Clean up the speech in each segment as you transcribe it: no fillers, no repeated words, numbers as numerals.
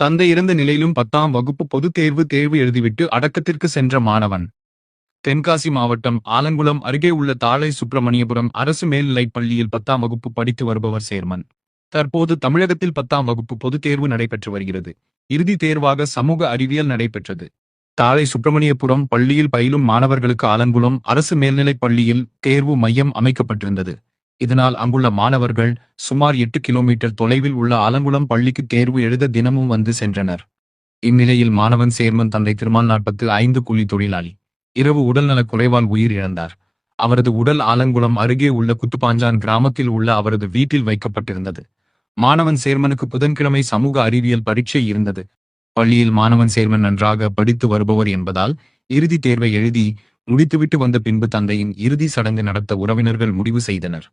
தந்தை இறந்த நிலையிலும் 10ஆம் வகுப்பு பொதுத் தேர்வு எழுதிவிட்டு அடக்கத்திற்கு சென்ற மாணவன். தென்காசி மாவட்டம் ஆலங்குளம் அருகே உள்ள தாழை சுப்பிரமணியபுரம் அரசு மேல்நிலைப் பள்ளியில் 10ஆம் வகுப்பு படித்து வருபவர் சேர்மன். தற்போது தமிழகத்தில் 10ஆம் வகுப்பு பொதுத் தேர்வு நடைபெற்று வருகிறது. இறுதித் தேர்வாக சமூக அறிவியல் நடைபெற்றது. தாழை சுப்பிரமணியபுரம் பள்ளியில் பயிலும் மாணவர்களுக்கு ஆலங்குளம் அரசு மேல்நிலைப் பள்ளியில் தேர்வு மையம் அமைக்கப்பட்டிருந்தது. இதனால் அங்குள்ள மாணவர்கள் சுமார் 8 கிலோமீட்டர் தொலைவில் உள்ள ஆலங்குளம் பள்ளிக்கு தேர்வு எழுத தினமும் வந்து சென்றனர். இந்நிலையில் மாணவன் சேர்மன் தந்தை திருமால் 45 கூலி தொழிலாளி. இரவு உடல்நலக் குறைவால் உயிர் இழந்தார். அவரது உடல் ஆலங்குளம் அருகே உள்ள குத்துப்பாஞ்சான் கிராமத்தில் உள்ள அவரது வீட்டில் வைக்கப்பட்டிருந்தது. மாணவன் சேர்மனுக்கு புதன்கிழமை சமூக அறிவியல் பரீட்சை இருந்தது. பள்ளியில் மாணவன் சேர்மன் நன்றாக படித்து வருபவர் என்பதால் இறுதித் தேர்வை எழுதி முடித்துவிட்டு வந்த பின்பு தந்தையின் இறுதி சடங்கு நடத்த உறவினர்கள் முடிவு செய்தனர்.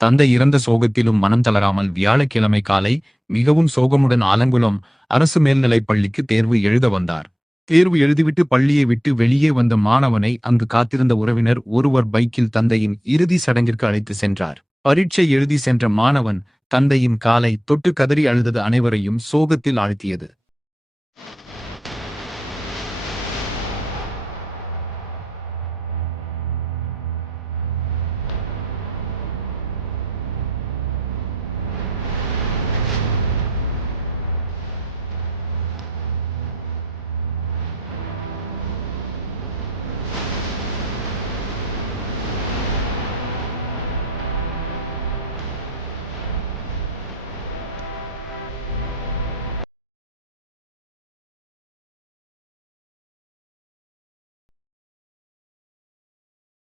தந்தை இறந்த சோகத்திலும் மனம் தளராமல் வியாழக்கிழமை காலை மிகவும் சோகமுடன் ஆலங்குளம் அரசு மேல்நிலைப் பள்ளிக்கு தேர்வு எழுத வந்தார். தேர்வு எழுதிவிட்டு பள்ளியை விட்டு வெளியே வந்த மாணவனை அங்கு காத்திருந்த உறவினர் ஒருவர் பைக்கில் தந்தையின் இறுதி சடங்கிற்கு அழைத்து சென்றார். பரீட்சை எழுதி சென்ற மாணவன் தந்தையின் காலை தொட்டு கதறி அழுதது அனைவரையும் சோகத்தில் ஆழ்த்தியது.